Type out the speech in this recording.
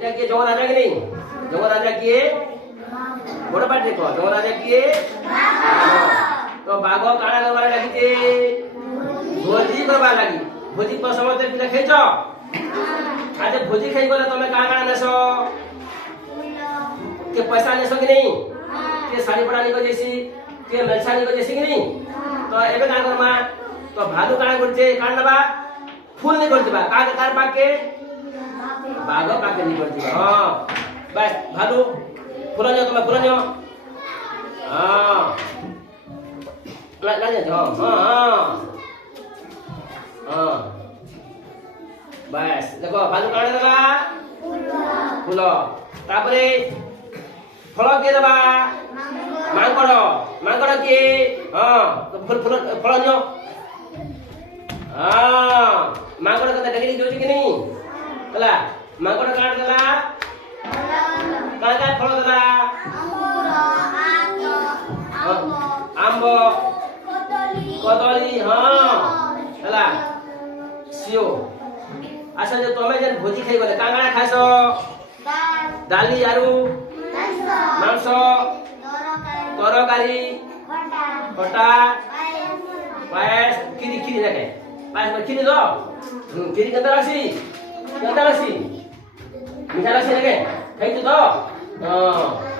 এটা কি জগৎ রাজা কি নেই? জগৎ রাজা কি? বড় পাঠ দেখো, জগৎ রাজা কি? তো বাঘ কাଣା করবার লাগিছে? ভোজি করবার লাগি। ভোজি সমস্তে পিলা খাইছ? আজ ভোজি খাই গলে তুমি কাଣା কাଣା নেছ? কে পয়সা নেছ কি নেই? কে শাড়ি পড়া নিব যেছি? কে মেলছা নিব যেছি কি নেই? তো এবে কাଣା করমা? তো ভালু কাଣା করছে? কাণ নেবা? ফুল নি করছিবা। কার পাকে? বাঘ পাকে নি করছিবা। হ্যাঁ বাস ভালু ফুল নিও, তুমি ফুল নিও। হ্যাঁ লাগে তো। হ্যাঁ হ্যাঁ বাস দেখো ভালু কাଣା দেবা? ফুল। তারপরে ফল কে দেবা? মাংকড়। মাংকড় কি? হ্যাঁ ফল নিও। হ্যাঁ মাংকড় কথা ডেলি যাଉଛି କି नहीं? ହେଲା ମାଙ୍କଡ କାଣ ଦେଲା? କାଣ କାଣ ଫଳ ଦେଲା? ଆମ୍ବ, କଦଳୀ। ହଁ ହେଲା ସିଓ। ଆଚ୍ଛା ଯେ ତମେ ଯେନ୍ ଭୋଜି ଖାଇ ଗଲେ କାଣ କାଣ ଖାଇଛ? ଡାଲି ଆରୁ ମାଂସ, ତରକାରୀ, ଖଟା, ପାୟସ, କ୍ଷୀରି। କ୍ଷୀରି ଦେଖେ ପାୟସ କ୍ଷୀରି ଦ କ୍ଷୀରି କେନ୍ତା ଲାଗ୍ସି? କେନ୍ତା ଲାଗ୍ସି? ମିଠା ଲାଗ୍ସି ଦେଖେ ଖାଇଛୁ ତ? ହଁ